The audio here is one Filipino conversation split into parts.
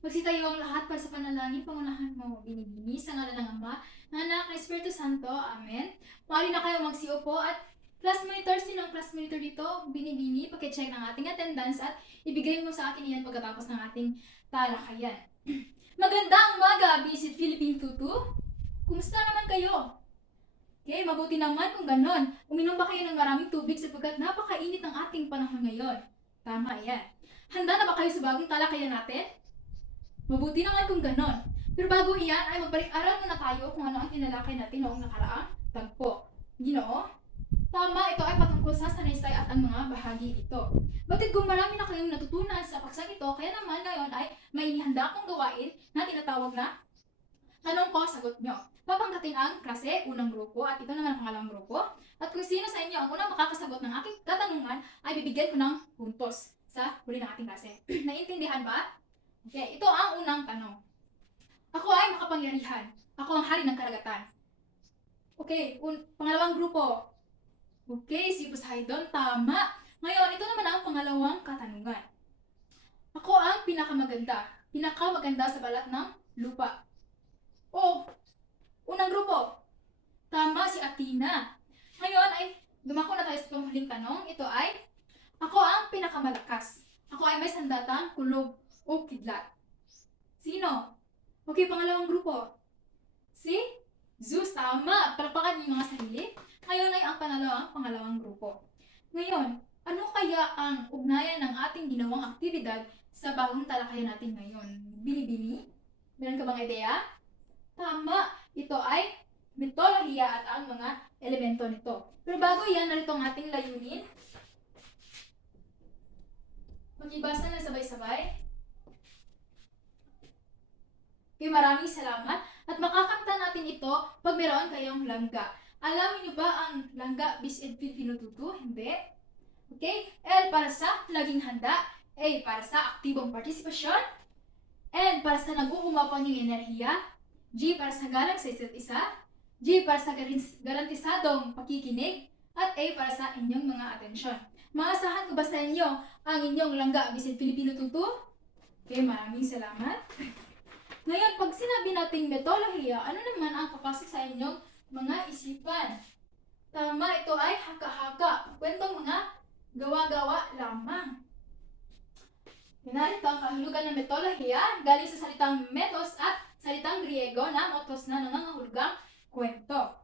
Magsitayo ang lahat para sa panalangin, pangunahan mo, binibini, sa ngalan ng Ama, ng Anak, ng Espiritu Santo. Amen. Maaari na kayo magsiupo at class monitor, sino ang class monitor dito? Binibini, pakicheck ng ating attendance at ibigay mo sa akin yan pagkatapos ng ating talakayan. Magandang umaga, Visit Philippine Tutu. Kumusta naman kayo? Okay, mabuti naman kung ganon. Uminom ba kayo ng maraming tubig sapagkat napakainit ng ating panahon ngayon? Tama yan. Handa na ba kayo sa bagong talakayan natin? Mabuti naman kung ganon. Pero bago iyan ay magbalik-aral muna tayo kung ano ang tinalakay natin noong nakaraang tagpo. Ginoo? Tama, ito ay patungkol sa sanaysay at ang mga bahagi ito. Batid kung marami na kayong natutunan sa paksang ito, kaya naman ngayon ay may inihanda akong gawain na tinatawag na tanong ko, sagot nyo. Papangkatin ang klase, unang grupo, at ito naman ang pangalawang grupo. At kung sino sa inyo ang unang makakasagot ng aking katanungan, ay bibigyan ko ng puntos sa huli ng ating klase. Naintindihan ba? Okay, ito ang unang tanong. Ako ay makapangyarihan. Ako ang hari ng karagatan. Okay, pangalawang grupo. Okay, si Poseidon, tama. Ngayon, ito naman ang pangalawang katanungan. Ako ang pinakamaganda sa balat ng lupa. O, unang grupo. Tama, si Athena. Ngayon ay dumako na tayo sa panghuling tanong. Ito ay, ako ang pinakamalakas. Ako ay may sandatang kulog o kidlat. Sino? Okay, pangalawang grupo. Si Zeus, tama. Palakpakan niyo yung mga sarili. Ngayon ay ang pangalawang grupo. Ngayon, ano kaya ang ugnayan ng ating ginawang aktibidad sa bagong talakayan natin ngayon? Binibini? Meron ka bang ideya? Tama. Ito ay mitolohiya at ang mga elemento nito. Pero bago yan, narito ang ating layunin. Mag-ibasa na sabay-sabay. Okay, maraming salamat. At makakamta natin ito pag meron kayong langga. Alam niyo ba ang langga Visit Filipino Tutu? Hindi. Okay? L para sa laging handa. A para sa aktibong partisipasyon. N para sa nag-uumapang yung enerhiya. G para sa galang sa isa't isa. G para sa garantisadong pakikinig. At A para sa inyong mga atensyon. Maasahan ko ba sa inyo ang inyong langga Visit Filipino Tutu? Okay, maraming salamat. Ngayon, pag sinabi nating metolohiya, ano naman ang papasok sa inyong mga isipan? Tama, ito ay haka-haka. Kwentong mga gawa-gawa lamang. Ito ang kahulugan ng metolohiya, galing sa salitang metos at salitang Griego na motos na nangangahulugang kwento.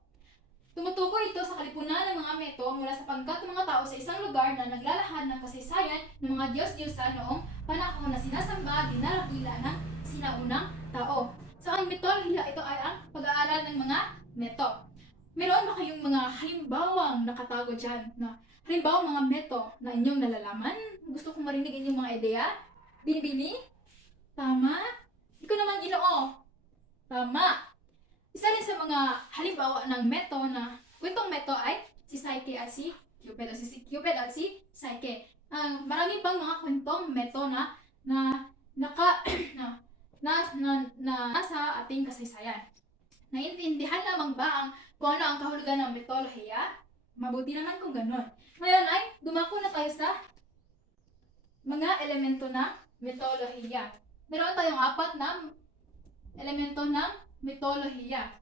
Tumutukoy ito sa kalipunan ng mga meto mula sa pangkat ng mga tao sa isang lugar na naglalahad ng kasaysayan ng mga Diyos-Diyosa noong panahon na sinasamba, dinaragila ng sinaunang tao. So ang metolohiya, ito ay ang pag-aaral ng mga meto. Meron ba kayong mga halimbawang nakatago dyan na halimbawa mga meto na inyong nalalaman? Gusto kong marinig inyong mga ideya. Binibini? Tama? Ikaw naman, Ginoo. Tama. Isa rin sa mga halimbawa ng meto na kwentong meto ay si Psyche at si Cupid, o si Cupid at si Psyche. Marami pang mga kwentong meto na nasa ating kasaysayan. Naiintindihan lamang ba kung ano ang kahulugan ng metolohiya? Mabuti naman kung ganon. Ngayon ay dumako na tayo sa mga elemento ng metolohiya. Meron tayong 4 na elemento ng metolohiya.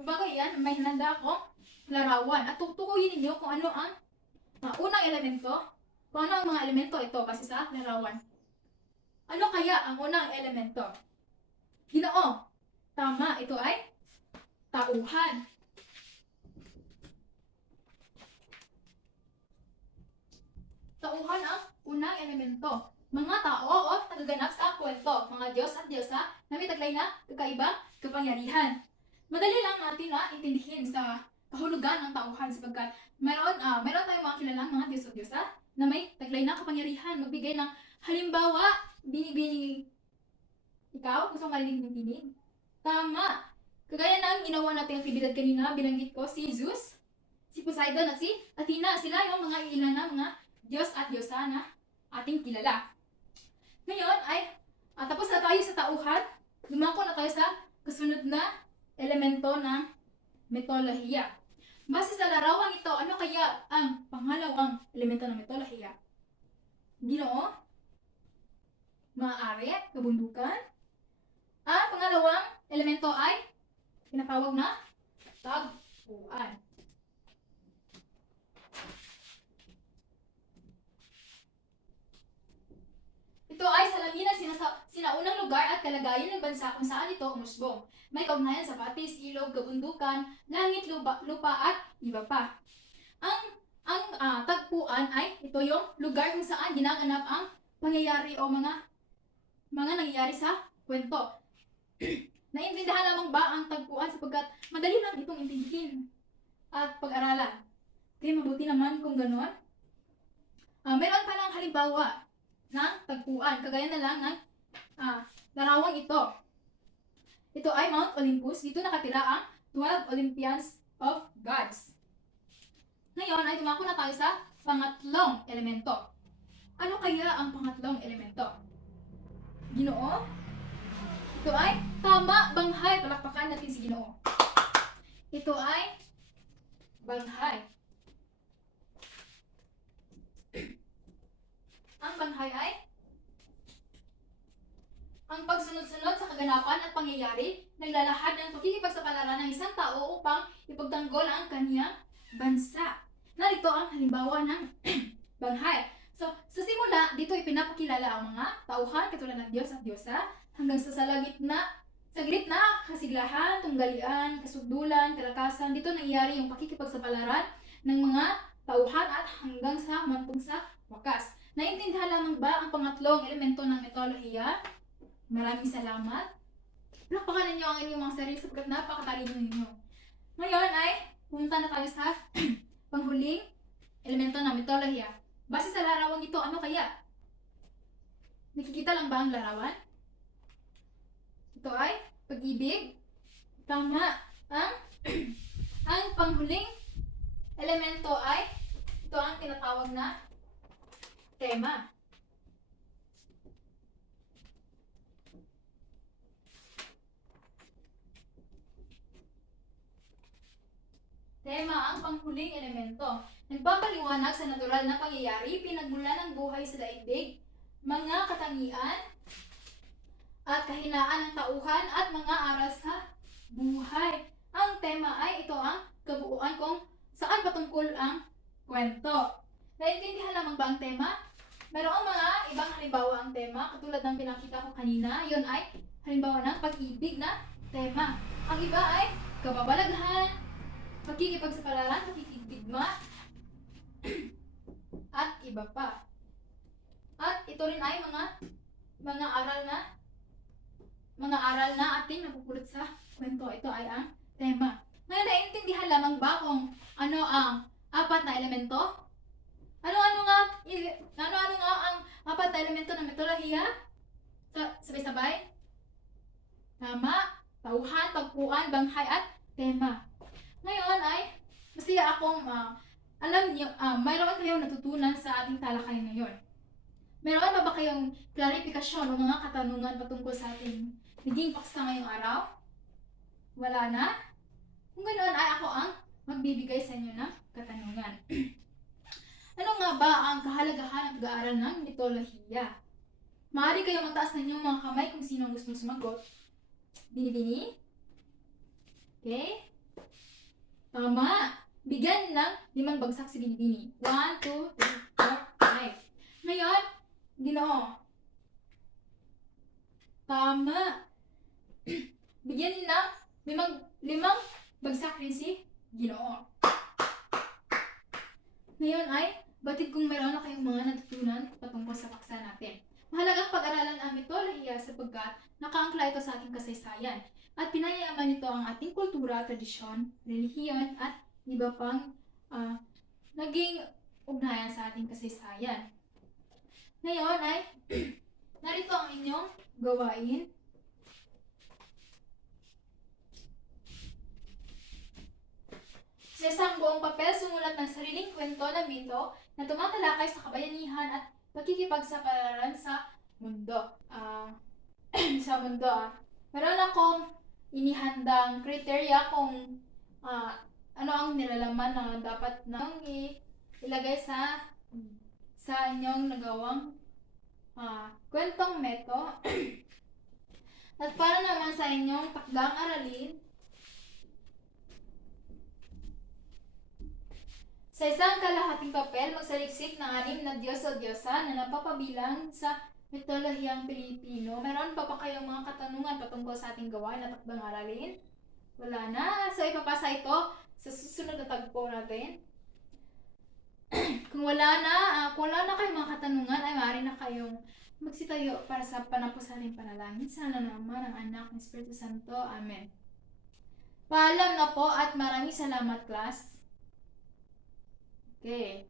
Bago yan, may hinanda akong larawan. At tutukuyin ninyo kung ano ang unang elemento, kung ano ang mga elemento ito base sa larawan. Ano kaya ang unang elemento? Ginoo. Tama, ito ay tauhan. Tauhan ang unang elemento. Mga tao o tagaganap sa kwento, mga Diyos at Diyosa na may taglay na kakaibang kapangyarihan. Madali lang natin na intindihin sa kahulugan ng tauhan sapagkat meron tayong mga kilalang mga Diyos at Diyosa na may taglay na kapangyarihan. Magbigay ng halimbawa, binibini. Ikaw, gusto mong marinig ng tinig? Tama. Kagaya ng ginawa nating aktibidad kanina, binanggit ko si Zeus, si Poseidon at si Athena. Sila yung mga ilan na mga Diyos at Diyosa na ating kilala. Ngayon ay tapos na tayo sa tauhan, dumako na tayo sa kasunod na elemento ng metolohiya. Base sa larawang ito, ano kaya ang pangalawang elemento ng metolohiya? Ginoo? Maaari? Kabundukan? tinatawag na tagpuan. Ito ay salamin ng sinaunang lugar at kalagayan ng bansa kung saan ito umusbong. May kaugnayan sa batis, ilog, kabundukan, langit, lupa at iba pa. Ang tagpuan ay ito yung lugar kung saan ginaganap ang pangyayari o mga nangyayari sa kwento. Naintindihan lamang ba ang tagpuan sapagkat madali lang itong intindihin at pag-aralan? Okay, mabuti naman kung gano'n. Meron pa lang halimbawa ng tagpuan, kagaya na lang ng larawang ito. Ito ay Mount Olympus. Dito nakatira ang 12 Olympians of Gods. Ngayon ay dumako na tayo sa pangatlong elemento. Ano kaya ang pangatlong elemento? Ginoo? Ito ay tama, banghay. Palakpakan natin si Ginoo. Ito ay banghay. Ang banghay ay ang pagsunod-sunod sa kaganapan at pangyayari, naglalahad ng pakikipagsapalaran ng isang tao upang ipagtanggol ang kanyang bansa. Narito ang halimbawa ng banghay. So, sa simula, dito ipinapakilala ang mga tauhan katulad ng Diyos at Diyosa hanggang sa saglit na kasiglahan, tunggalian, kasugdulan, kalakasan. Dito nangyayari yung pakikipagsapalaran ng mga tauhan at hanggang sa humantong sa wakas. Naintindihan lamang ba ang pangatlong elemento ng mitolohiya? Maraming salamat. Lakpakan ninyo ang inyong mga sarili sapagkat napakatalino ninyo. Ngayon ay pumunta na tayo sa panghuling elemento ng mitolohiya. Base sa larawang ito, ano kaya? Nakikita lang ba ang larawan? Ito ay pag-ibig. Tama. Ang panghuling elemento ay ito ang tinatawag na tema. Tema ang panghuling elemento. Nagpapaliwanag sa natural na pangyayari, pinagmula ng buhay sa daigdig, mga katangian, at kahinaan ng tauhan at mga aral sa buhay. Ang tema ay ito ang kabuuan kung saan patungkol ang kwento. Naintindihan lamang ba ang tema? Mayroong mga ibang halimbawa ang tema, katulad ng pinakita ko kanina. Yun ay halimbawa ng pag-ibig na tema. Ang iba ay kababalaghan, pakikipagsapalaran, pakikibigma, at iba pa. At ito rin ay mga aral na ating napupulot sa kwento. Ito ay ang tema. Ngayon, naintindihan lamang ba kung ano ang apat na elemento? Ano-ano nga ang apat na elemento ng mitolohiya? Sabay-sabay? Tama, tauhan, tagpuan, banghay, at tema. Ngayon ay masaya akong alam niyo, mayroon kayong natutunan sa ating talakayan ngayon. Mayroon ba kayong klarifikasyon o mga katanungan patungkol sa ating naging paksa ngayong araw? Wala na? Kung ganoon ay ako ang magbibigay sa inyo ng katanungan. Ano nga ba ang kahalagahan ng pag-aaral ng mitolohiya? Maaari kayong magtaas ng inyong mga kamay kung sino ang gusto sumagot. Bini-bini? Okay? Tama! Bigyan ng 5 bagsak si Bini-bini. 1, 2, 3, 4, 5. Ngayon, Ginoo. Tama! Bigyan ng 5 bagsak rin si Ginoo. Ngayon ay, batid kung meron na kayong mga natutunan patungkol sa paksa natin. Mahalagang pag-aralan ang mitolohiya sapagkat nakaangkla ito sa ating kasaysayan at pinayayaman nito ang ating kultura, tradisyon, relihiyon at iba pang naging ugnayan sa ating kasaysayan. Ngayon ay narito ang inyong gawain. Sa isang buong papel, sumulat ng sariling kwento na mito na tumatalakay sa kabayanihan at pakikipagsapalaran sa mundo. Meron akong inihandang kriteria kung ano ang nilalaman na dapat nang ilagay sa inyong nagawang kwentong meto. At para naman sa inyong takdang aralin, Sa isang kalahating papel, magsaliksik ng 6 na Diyos o Diyosa na napapabilang sa mitolohiyang Pilipino. Meron pa ba kayong mga katanungan patungkol sa ating gawain na takdang aralin? Wala na. So, ipapasa ito sa susunod na tagpo natin. Kung wala na kayong mga katanungan, ay maaari na kayong magsitayo para sa panampusaling panalangin sa ngalan ng Ama, ng Anak, ng Espiritu Santo. Amen. Paalam na po at maraming salamat, class. Okay.